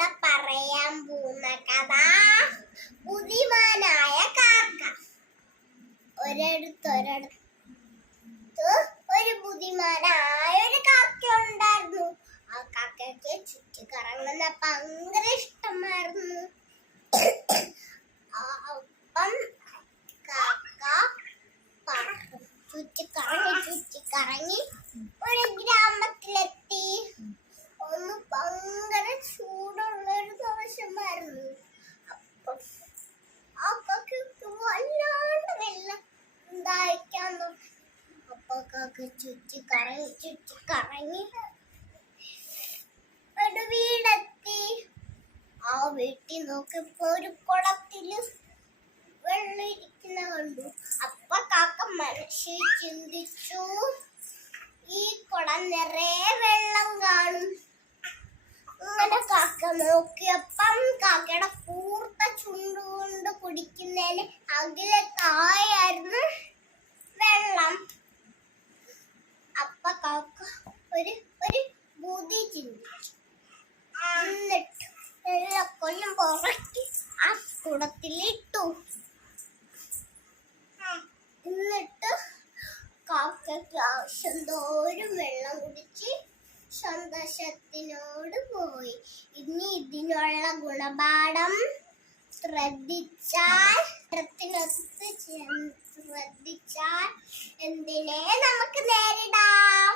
ഇവിടെ പറയാൻ പോകുന്ന കഥ ബുദ്ധിമാനായ കാക്ക. ഒരിടത്തൊരിടത്ത് ഒരു ബുദ്ധിമാനായ ഒരു കാക്ക ഉണ്ടായിരുന്നു. ആ കാക്കയ്ക്ക് ചുറ്റി കറങ്ങുന്ന ഭയങ്കര ഇഷ്ടമായിരുന്നു. ഒപ്പം കാക്ക ചുറ്റി കറങ്ങി ചുറ്റി കറങ്ങി ഒരു അപ്പൊ കറങ്ങി ചുറ്റി കറങ്ങി ഒരു വീടെത്തി. ആ വീട്ടിൽ നോക്കിയപ്പോ ഒരു കുളത്തിൽ വെള്ളം ഇരിക്കുന്ന കണ്ടു. അപ്പൊ കാക്ക മനസ്സിൽ ചിന്തിച്ചു ഈ കുളം നിറയെ വെള്ളം കാണും. അങ്ങനെ കാക്ക നോക്കിയപ്പം കാക്കയുടെ കൂർത്ത ചുണ്ടുകൊണ്ട് കുടിക്കുന്നതിന് അകലെ തായായിരുന്നു വെള്ളം അപ്പൊ കാക്ക ഒരു ഒരു ബുദ്ധി ചിന്തിച്ചു എന്നിട്ട് വെള്ളക്കൊല്ലം പുറക്കി ആ കുടത്തിലിട്ടു. എന്നിട്ട് കാക്കയ്ക്ക് ആവശ്യം തോറും വെള്ളം കുടിച്ച് സന്തോഷത്തിനോട് പോയി. ഇനി ഇതിനുള്ള ഗുണപാഠം ശ്രദ്ധിച്ചാൽ ശ്രദ്ധിച്ചാൽ എന്തിനെ നമുക്ക് നേരിടാം?